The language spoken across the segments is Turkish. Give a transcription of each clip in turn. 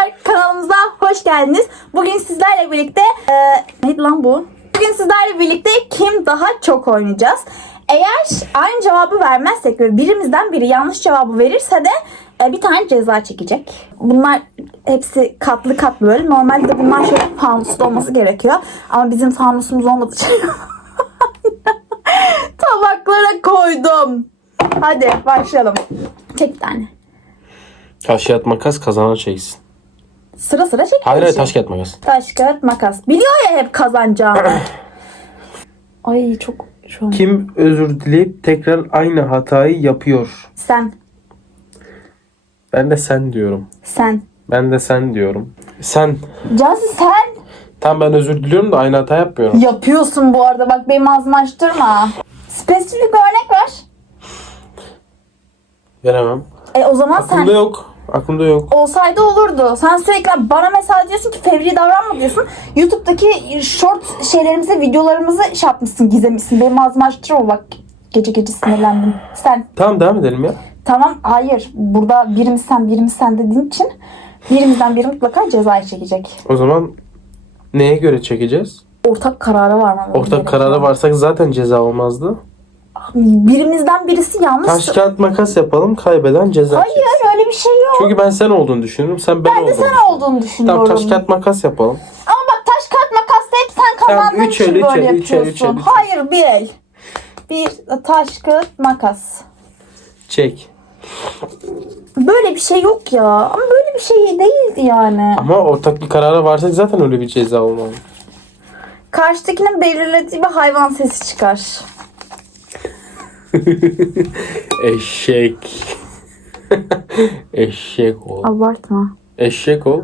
Arkadaşlar kanalımıza hoş geldiniz. Bugün sizlerle birlikte e, neydi lan bu? Bugün sizlerle birlikte kim daha çok oynayacağız. Eğer aynı cevabı vermezsek ve birimizden biri yanlış cevabı verirse de e, bir tane ceza çekecek. Bunlar hepsi katlı katlı böyle. Normalde de bunlar şöyle fanuslu olması gerekiyor. Ama bizim fanusumuz olmadığı için tabaklara koydum. Hadi başlayalım. Çek bir tane. Taş kağıt makas kazanan çeksin. Sıra sıra çekelim. Hayır hayır taş kağıt makas. Taş, kağıt, makas. Biliyor ya hep kazanacağımı. Ay çok şu an. Kim özür dileyip tekrar aynı hatayı yapıyor? Sen. Ben de sen diyorum. Sen. Ben de sen diyorum. Sen. Cazi sen Tam ben özür diliyorum da aynı hata yapmıyorum. yapıyorsun bu arada. Bak benim ağzımı açtırma. Spesifik örnek ver. Veremem. E o zaman Aklımda sen yok. Aklımda yok. olsaydı olurdu. Sen sürekli bana mesaj diyorsun ki fevri davranma diyorsun. YouTube'daki short şeylerimizi, videolarımızı şey yapmışsın, gizlemişsin. Benim ağzımı açtırma bak. Gece gece sinirlendim. Sen. Tamam devam edelim ya. Tamam hayır. Burada birimiz sen birimiz sen dediğin için birimizden biri mutlaka cezayı çekecek. O zaman neye göre çekeceğiz? Ortak karara varmamız Ortak gerekiyor. karara varsak zaten ceza olmazdı. Birimizden birisi yanlış. Taş kağıt makas yapalım kaybeden ceza Hayır çeksin. öyle bir şey yok. Çünkü ben sen olduğunu düşünüyorum. Sen ben, ben de sen olduğunu düşünüyorum. Tamam taş kağıt makas yapalım. Ama bak taş kağıt makasta hep sen Tamam, kazandığın üç için el, böyle el, üç el, yapıyorsun. üç el, üç el. Hayır bir el. Bir taş kağıt makas. Çek. Böyle bir şey yok ya. Ama böyle bir şey değildi yani. Ama ortak bir karara varsak zaten öyle bir ceza olmalı. Karşıdakinin belirlediği bir hayvan sesi çıkar. Eşek. Eşek ol. Abartma. Eşek ol.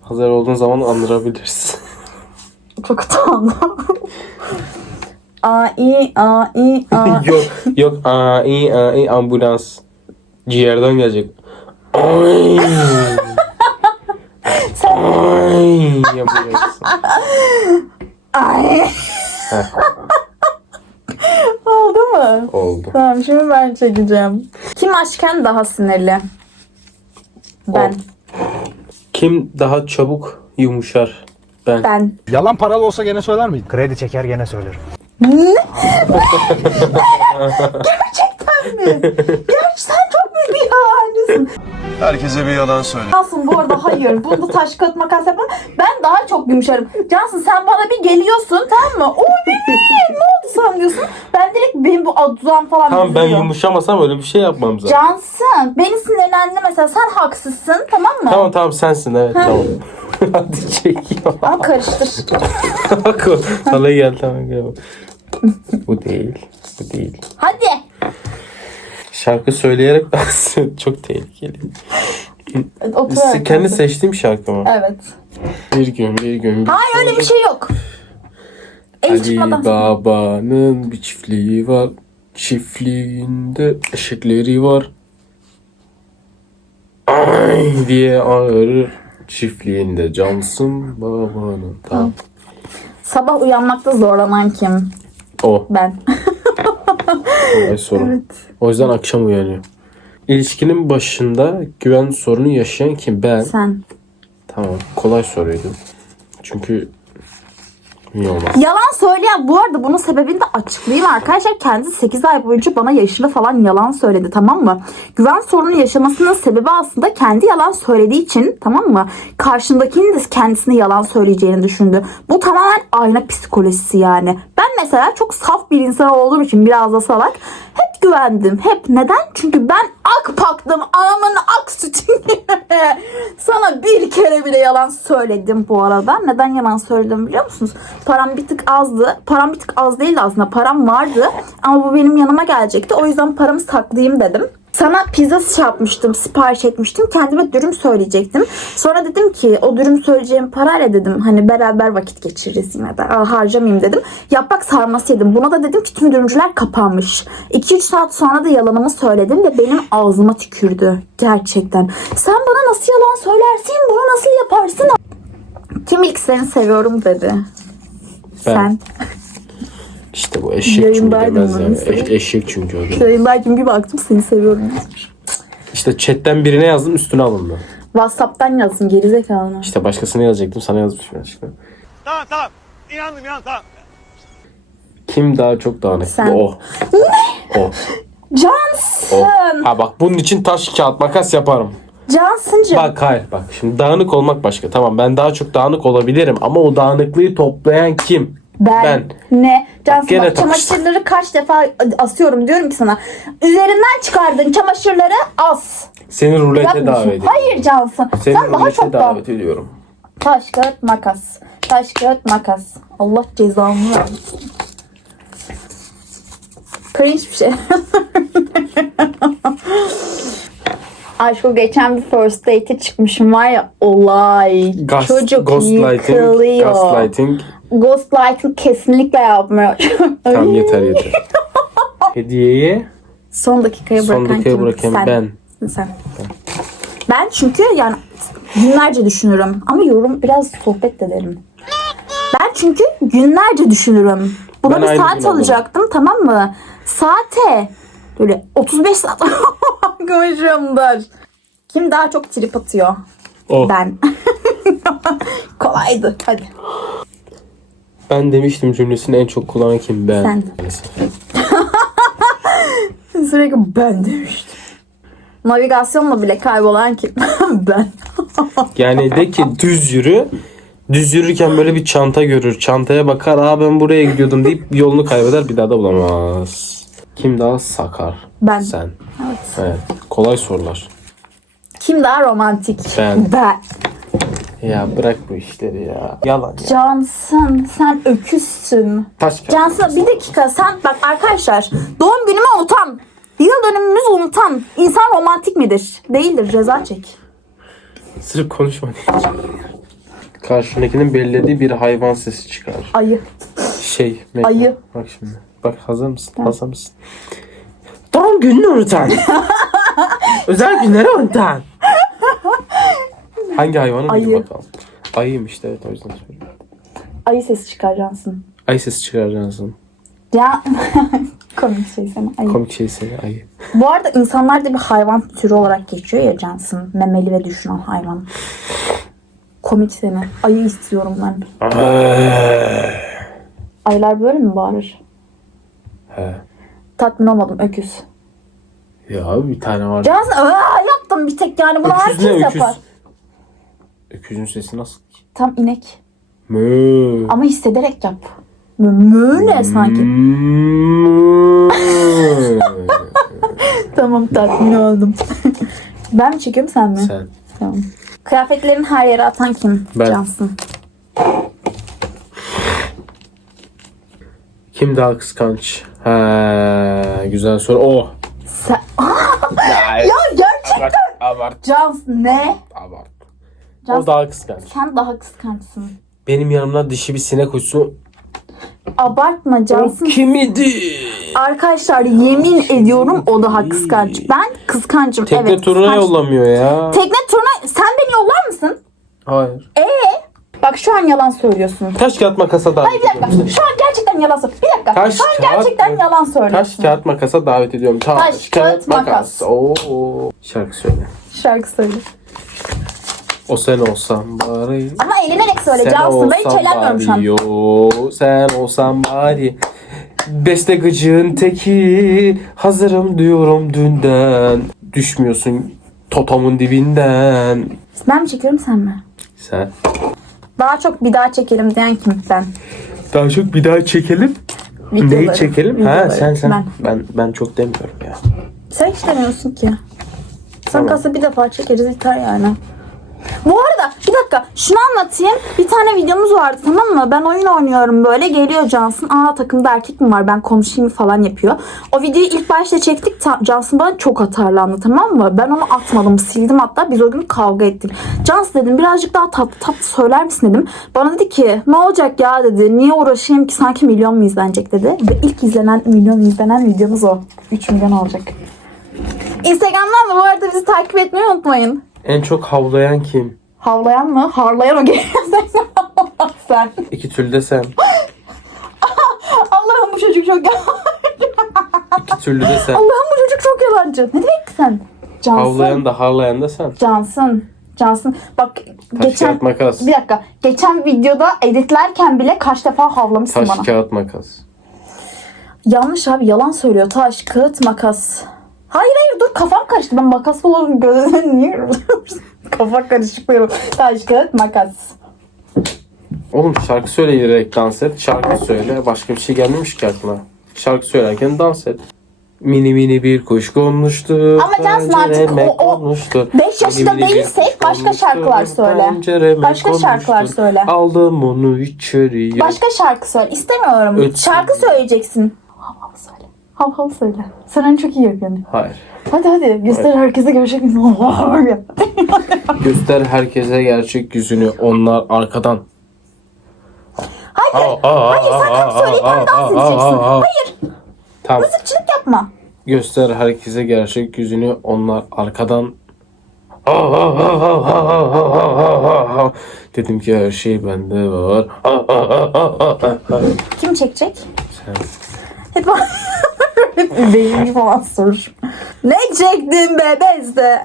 Hazır olduğun zaman andırabilirsin. Çok utandım. Ai ai ai. yok yok ai ai ambulans. Ciğerden gelecek. Ay. Ay yapacaksın. ay. Oldu mu? Oldu. Tamam şimdi ben çekeceğim. Kim aşken daha sinirli? Ben. O. Kim daha çabuk yumuşar? Ben. Ben. Yalan paralı olsa gene söyler miydin? Kredi çeker gene söylerim. Gerçekten mi? Gerçi sen çok büyük bir yalancısın. Herkese bir yalan söyle. Cansın bu arada hayır. Bunda taş kağıt makas yapma. Ben daha çok yumuşarım. Cansın sen bana bir geliyorsun tamam mı? O ne? ne oldu sana diyorsun. Ben direkt benim bu dudağım falan Tamam ben büzülüyor. yumuşamasam öyle bir şey yapmam zaten. Cansın beni sinirlendi mesela sen haksızsın tamam mı? Tamam tamam sensin evet tamam. Hadi çek ya. Ama karıştır. Bak o. Sana gel tamam gel. Bu değil. Bu değil. Hadi. Şarkı söyleyerek dans çok tehlikeli. Se- Kendi seçtiğim şarkı mı? Evet. Bir gün bir gün bir Hayır öyle bir şey yok. El Ali çıkmadan. Baba'nın bir çiftliği var. Çiftliğinde eşekleri var. Ay diye ağırır. Çiftliğinde cansın babanın. Tamam. Sabah uyanmakta zorlanan kim? O. Ben. Kolay soru. O yüzden akşam uyanıyor. İlişkinin başında güven sorunu yaşayan kim? Ben. Sen. Tamam. Kolay soruydu. Çünkü niye? Yalan söyleyen bu arada bunun sebebini de açıklayayım arkadaşlar. Kendisi 8 ay boyunca bana yaşını falan yalan söyledi tamam mı? Güven sorunu yaşamasının sebebi aslında kendi yalan söylediği için tamam mı? Karşındakinin de kendisine yalan söyleyeceğini düşündü. Bu tamamen ayna psikolojisi yani. Ben mesela çok saf bir insan olduğum için biraz da salak. Hep güvendim. Hep neden? Çünkü ben ak paktım. Anamın ak sütü. Sana bir kere bile yalan söyledim bu arada. Neden yalan söyledim biliyor musunuz? Param bir tık azdı. Param bir tık az değildi aslında. Param vardı. Ama bu benim yanıma gelecekti. O yüzden paramı saklayayım dedim. Sana pizza şey yapmıştım, sipariş etmiştim. Kendime dürüm söyleyecektim. Sonra dedim ki o dürüm söyleyeceğim parayla dedim hani beraber vakit geçiririz yine de. Aa, harcamayayım dedim. Yaprak sarması yedim. Buna da dedim ki tüm dürümcüler kapanmış. 2-3 saat sonra da yalanımı söyledim ve benim ağzıma tükürdü. Gerçekten. Sen bana nasıl yalan söylersin? Bunu nasıl yaparsın? Tüm ilk seni seviyorum dedi. Ben. Sen. İşte bu eşek çünkü Yayındaydım demez ben yani. mesela. Eş- eşek çünkü o. Yayındayken bir baktım seni seviyorum. İşte chatten birine yazdım üstüne alındı. Whatsapp'tan yazsın gerizekalı. İşte başkasına yazacaktım sana yazmışım aşkım. Tamam tamam. İnandım inandım tamam. Kim daha çok dağınık? Sen. O. O. O. Johnson. Ha bak bunun için taş kağıt makas yaparım. Johnson'cım. Bak hayır bak şimdi dağınık olmak başka. Tamam ben daha çok dağınık olabilirim ama o dağınıklığı toplayan kim? Ben, Ben. ne? Cansın gene bak takıştık. çamaşırları kaç defa asıyorum diyorum ki sana. Üzerinden çıkardığın çamaşırları as. Seni rulete davet ediyorum. Hayır Cansın. Seni Sen daha çok da davet ediyorum. taş kağıt makas. Taş kağıt makas. Allah cezanı versin. Cringe bir şey. Aşkım geçen bir first date'e çıkmışım var ya olay. Gas, Çocuk ghostlighting, yıkılıyor. gaslighting. Ghostlighting kesinlikle yapmıyor. Tamam yeter yeter. Hediyeyi Son dakikaya son bırakan dakikaya kim? bırakan Sen. ben. Sen. Ben çünkü yani günlerce düşünürüm ama yorum biraz sohbet de derim. Ben çünkü günlerce düşünürüm. Buna Ben bir aynı saat alırım. alacaktım tamam mı? Saate böyle 35 saat konuşuyorumdur. Kim daha çok trip atıyor? O. Ben. Kolaydı. Hadi. Ben demiştim cümlesini en çok kullanan kim? Ben. Sen. Sürekli ben demiştim. Navigasyonla bile kaybolan kim? ben. Yani de ki düz yürü. Düz yürürken böyle bir çanta görür. Çantaya bakar. Aa ben buraya gidiyordum deyip yolunu kaybeder. Bir daha da bulamaz. Kim daha sakar? Ben. Sen. Evet. Evet. Kolay sorular. Kim daha romantik? Ben. Ben. Ya bırak bu işleri ya. Yalan ya. Cansın sen öküzsün. Taş kağıt. Cansın bir dakika sen bak arkadaşlar doğum günümü unutan yıl dönümümüzü unutan insan romantik midir? Değildir ceza çek. Sırf konuşma diye. Karşındakinin belirlediği bir hayvan sesi çıkar. Ayı. Şey. Mektup. Ayı. Bak şimdi. Bak hazır mısın? Hazır mısın? Doğum gününü unutan. Özel günleri unutan. Hangi hayvanı Ayı. bil bakalım. Ayıyım işte evet o yüzden söylüyorum. Ayı sesi çıkar Cansın. Ayı sesi çıkaracaksın. Ya komik şey sana ayı. Komik şey seni ayı. Bu arada insanlar da bir hayvan türü olarak geçiyor ya Cansın. Memeli ve düşünen hayvan. Komik seni. Ayı istiyorum ben. Ayılar böyle mi bağırır? He. Tatmin olmadım öküz. Ya bir tane var. Cansın aa, yaptım bir tek yani bunu Öküz ne herkes öküz? yapar. Öküzün sesi nasıl ki? Tam inek. Mö. Ama hissederek yap. Mö, mö ne sanki? Tamam tatmin oldum. ben mi çekiyorum sen mi? Sen. Tamam. Kıyafetlerin her yere atan kim? Ben. Cansın. Kim daha kıskanç? He, güzel soru. Oh. Sen... Ya, gerçekten. abart, abart, Cansın ne? abart. O Cansın daha kıskanç. sen daha kıskançsın. Benim yanımdan dişi bir sinek uçsun. Abartma O Cansın. kim idi? Arkadaşlar yemin ediyorum o daha kıskanç. Ben kıskançım. Tekne evet, turuna kıskanç. yollamıyor ya. Tekne turuna sen beni yollar mısın? Hayır. Bak şu an yalan söylüyorsun. Taş kağıt makasa davet Hayır bir dakika. ediyorum. Şu an gerçekten yalan söylüyorsun. Bir dakika. Taş, Şu an kağıt, gerçekten yalan söylüyorsun. Taş kağıt makasa davet ediyorum. Taş, Taş, kağıt, makas. Oo. Şarkı söyle. Şarkı söyle. O sen olsan bari. Ama eğlenerek söyle Sen Cansın. Ben hiç olsan eğlenmiyorum şu an. bari. Yo, sen olsan bari. Beste gıcığın teki. Hazırım diyorum dünden. Düşmüyorsun totomun dibinden. Ben mi çekiyorum sen mi? Sen. Daha çok bir daha çekelim diyen kim ben? Daha çok bir daha çekelim. Videoları. Neyi çekelim? Ha Videoları. sen sen. Ben. Ben. ben çok demiyorum ya. Sen hiç demiyorsun ki. Sen Tamam. kalsa bir defa çekeriz yeter yani. Bu arada bir dakika şunu anlatayım. Bir tane videomuz vardı tamam mı? Ben oyun oynuyorum böyle. Geliyor Cansın. Aa takımda erkek mi var ben konuşayım falan yapıyor. O videoyu ilk başta çektik. Cansın bana çok atarlandı tamam mı? Ben onu atmadım. Sildim hatta. Biz o gün kavga ettik. Cansın dedim birazcık daha tatlı tatlı söyler misin dedim. Bana dedi ki ne olacak ya dedi. Niye uğraşayım ki sanki milyon mu izlenecek dedi. Ve ilk izlenen milyon izlenen videomuz o. 3 milyon olacak. Instagram'dan da bu arada bizi takip etmeyi unutmayın. En çok havlayan kim? Havlayan mı? Harlayan o geliyor sen. İki türlü de sen. Allah'ım bu çocuk çok İki türlü de sen. Allah'ım bu çocuk çok yalancı. Ne demek ki sen? Cansın. Havlayan da harlayan da sen. Cansın. Cansın. Bak Taş geçen kağıt makas. bir dakika. Geçen videoda editlerken bile kaç defa havlamışsın Taş bana. kağıt makas. Yanlış abi yalan söylüyor. Taş, kağıt, makas. Hayır hayır dur kafam karıştı. Ben makas olurum gözüme niye Kafa karışıklıyorum. Taş, kağıt, makas. Oğlum şarkı söyleyerek dans et. Şarkı söyle. Başka bir şey gelmemiş ki aklına. Şarkı söylerken dans et. Mini mini bir kuş konmuştu. Ama Cansın artık o- o konmuştu. beş yaşında değilsek başka şarkılar söyle. Başka şarkılar söyle. Aldım onu içeriye. Başka şarkı söyle. İstemiyorum. Öt- Şarkı söyleyeceksin. Söyle. Hav hav söyle. Sen onu çok iyi yapıyorsun. Hayır. Hadi hadi göster herkese gerçek yap. Göster herkese gerçek yüzünü. Onlar arkadan. Hayır. Hayır sen hem söyleyip hem dans edeceksin. Hayır. Tamam. Mızıkçılık yapma. Göster herkese gerçek yüzünü. Onlar arkadan. Dedim ki her şey bende var. Kim çekecek? Sen. Hep Hep beynimi falan sorur. Ne çektin be bezde?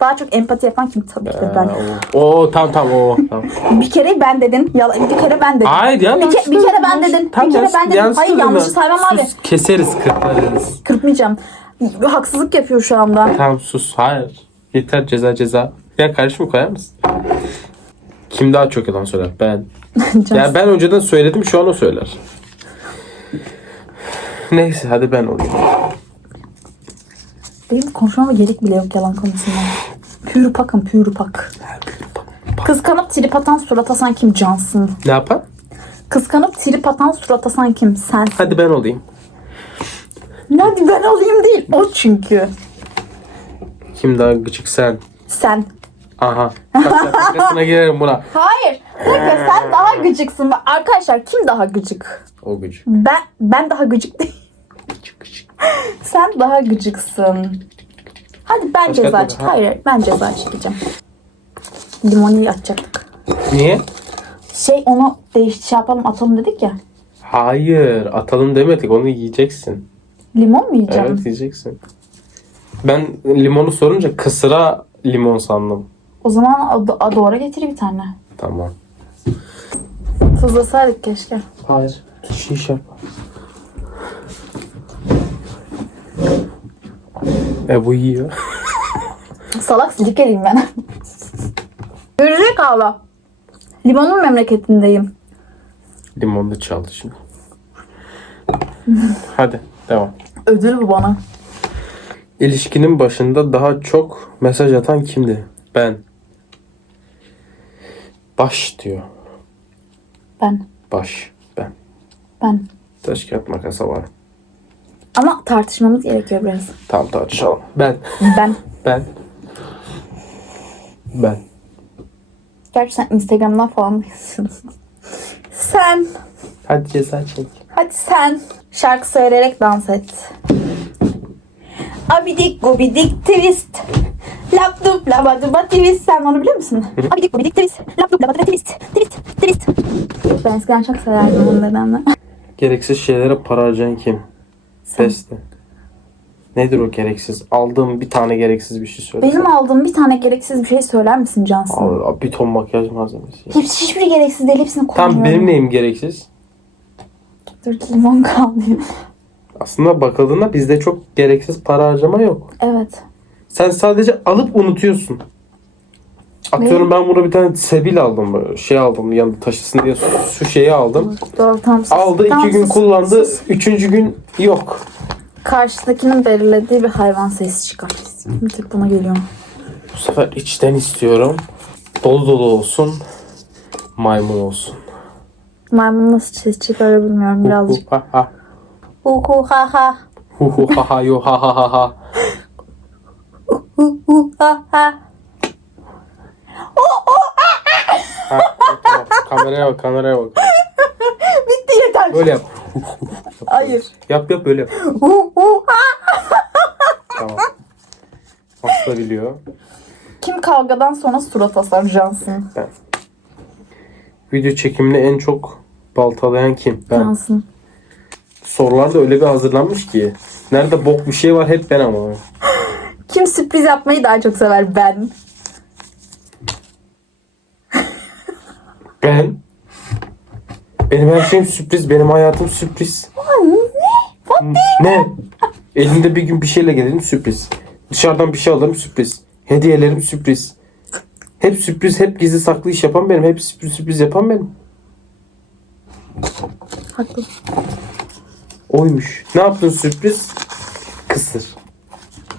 Daha çok empati yapan kim tabii ki de ben. O, o tamam tamam o. Tamam. Bir kere ben dedin. Yalan, bir kere ben dedim. Hayır ya. Bir, ke- bir kere ben dedin. bir kere ben dedim. Hayır yanlışı saymam abi. Sus keseriz kırparız. Kırpmayacağım. Haksızlık yapıyor şu anda. Tamam sus hayır. Yeter ceza ceza. Ya karışımı koyar mısın? Kim daha çok yalan söyler? Ben. Ya ben önceden söyledim şu an o söyler. Neyse hadi ben olayım. Benim konuşmama gerek bile yok yalan konusunda. Pürü pakım pürü pak. Kıskanıp trip atan surat asan kim cansın? Ne yapar? Kıskanıp trip atan surat asan kim? Sensin. Hadi ben olayım. Hadi ben olayım değil. O çünkü. Kim daha gıcık sen? Sen. Aha. Arkasına girerim buna. Hayır. Peki sen daha gıcıksın. Arkadaşlar kim daha gıcık? O gıcık. Ben ben daha gıcık değil. Gıcık gıcık. Sen daha gıcıksın. Hadi ben Başka ceza çek. ha? Hayır ben ceza çekeceğim. Limonu atacaktık. Niye? Şey onu değiş şey yapalım atalım dedik ya. Hayır. Atalım demedik. Onu yiyeceksin. Limon mu yiyeceğim? Evet yiyeceksin. Ben limonu sorunca kısıra limon sandım. O zaman a- a- doğru getir bir tane. Tamam. Tuzlasaydık keşke. Hayır. Şiş yap. E bu yiyor. Salak silik edeyim ben. Görecek abla. Limonun memleketindeyim. Limon da çaldı şimdi. Hadi devam. Ödül bu bana. İlişkinin başında daha çok mesaj atan kimdi? Ben. Baş diyor. Ben. Baş. Ben. Ben. Taş kağıt makasa var. Ama tartışmamız gerekiyor biraz. Tamam tartışalım. Ben. Ben. Ben. Ben. Gerçi sen Instagram'dan falan yazıyorsun. Sen. Hadi ceza çek. Hadi sen. Şarkı söyleyerek dans et. Abidik gubidik twist. Lap dup labaduba twist. Sen onu biliyor musun? Abidik gubidik twist. Lap dup labaduba twist. Twist. Twist. Ben eskiden çok severdim bunu dedemle. Gereksiz şeylere para harcayan kim? Beste. Nedir o gereksiz? Aldığım bir tane gereksiz bir şey söyle. Benim aldığım bir tane gereksiz bir şey söyler misin Cansın? Abi, bir ton makyaj malzemesi. ya. Hepsi hiçbiri gereksiz değil. Hepsini kullanıyorum. Tam benim neyim gereksiz? Dur limon kaldı. Aslında bakıldığında bizde çok gereksiz para harcama yok. Evet. Sen sadece alıp unutuyorsun. Atıyorum ben burada bir tane sebil aldım böyle şey aldım yanında taşısın diye su, su şeyi aldım. Doğru tamam. sus. Aldı iki Tamam, gün sus. kullandı. Sus. Üçüncü gün yok. Karşıdakinin belirlediği bir hayvan sesi çıkar. Bir tek buna geliyor. Bu sefer içten istiyorum. Dolu dolu olsun. Maymun olsun. Maymun nasıl ses çıkarır bilmiyorum birazcık. Hu hu ha ha. Hu hu ha ha. Hu hu ha ha yo ha ha ha ha. Hu hu ha ha. ha tamam. Kameraya bak kameraya bak. Bitti yeter. Böyle yap. Hayır. Yap yap böyle yap. Hu hu ha. Tamam. Hasta biliyor. Kim kavgadan sonra surat asar Cansın? Ben. Video çekimini en çok baltalayan kim? Ben. Cansın. Sorular da öyle bir hazırlanmış ki. Nerede bok bir şey var hep ben ama. Kim sürpriz yapmayı daha çok sever? Ben. Ben. Benim her şeyim sürpriz. Benim hayatım sürpriz. Ne? Elimde bir gün bir şeyle gelirim sürpriz. Dışarıdan bir şey alırım sürpriz. Hediyelerim sürpriz. Hep sürpriz, hep gizli saklı iş yapan benim. Hep sürpriz sürpriz yapan benim. Haklı. Oymuş. Ne yaptın sürpriz? Kısır.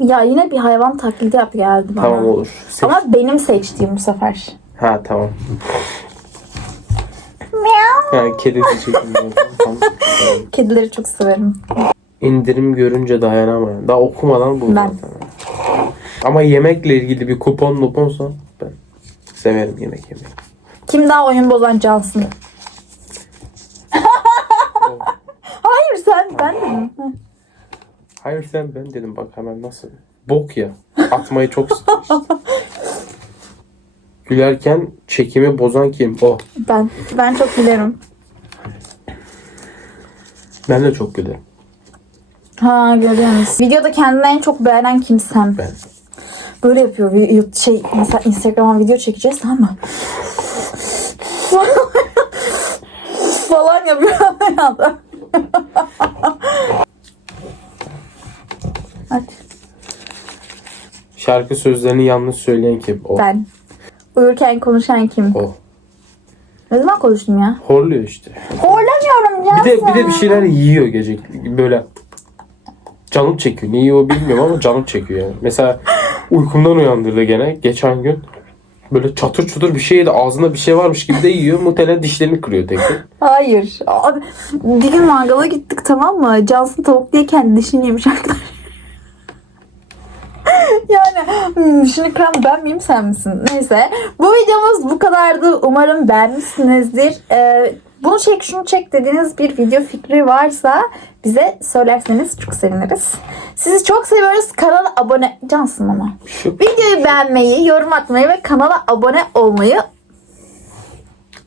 Ya yine bir hayvan taklidi yap geldi bana. Tamam olur. Seç. Ama benim seçtiğim bu sefer. Ha tamam. Miau. Ha kedi diyecektim. tamam. Kedileri çok severim. İndirim görünce dayanamayan. Daha okumadan buldum. Ben. zaten. Ama yemekle ilgili bir kupon muponsa ben severim yemek yemeyi. Kim daha oyun bozan Cansın? Hayır sen ben de. Hayır sen ben dedim bak hemen nasıl. Bok ya. Atmayı çok istiyorsun. Gülerken çekimi bozan kim? O. Ben. Ben çok gülerim. Ben de çok gülerim. Ha görüyorsunuz. Videoda kendini en çok beğenen kimsem. Ben. Böyle yapıyor. Vi- Şey mesela Instagram'a video çekeceğiz tamam mı? falan yapıyor Hadi Şarkı sözlerini yanlış söyleyen kim? O. ben. Uyurken konuşan kim? O. Ne zaman konuştum ya? Horluyor işte. Horlamıyorum ya. Bir de bir de bir şeyler yiyor gece böyle. Canım çekiyor. Ne yiyor bilmiyorum ama canım çekiyor yani. Mesela uykumdan uyandırdı gene geçen gün. Böyle çatır çutur bir şey de ağzında bir şey varmış gibi de yiyor. Muhtemelen dişlerini kırıyor tekrar. Hayır. Abi, bir gün mangala gittik tamam mı? Cansın tavuk diye kendi dişini yemiş arkadaşlar. yani hmm, dişini kıran ben miyim sen misin? Neyse. Bu videomuz bu kadardı. Umarım beğenmişsinizdir. Ee, bunu çek şunu çek dediğiniz bir video fikri varsa bize söylerseniz çok seviniriz. Sizi çok seviyoruz. Kanala abone... Cansın ama. Videoyu beğenmeyi, yorum atmayı ve kanala abone olmayı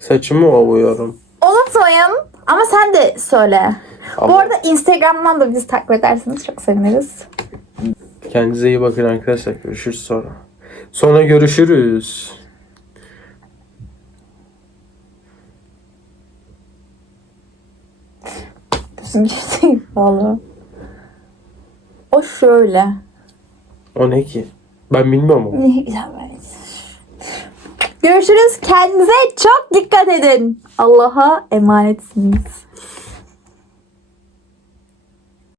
saçımı ovuyorum. Unutmayın. Ama sen de söyle. Bu Ama- arada Instagram'dan da bizi takip ederseniz çok seviniriz. Kendinize iyi bakın arkadaşlar. Görüşürüz sonra. Sonra görüşürüz. Valla. O şöyle. O ne ki? Ben bilmiyorum ama. Görüşürüz. Kendinize çok dikkat edin. Allah'a emanetsiniz.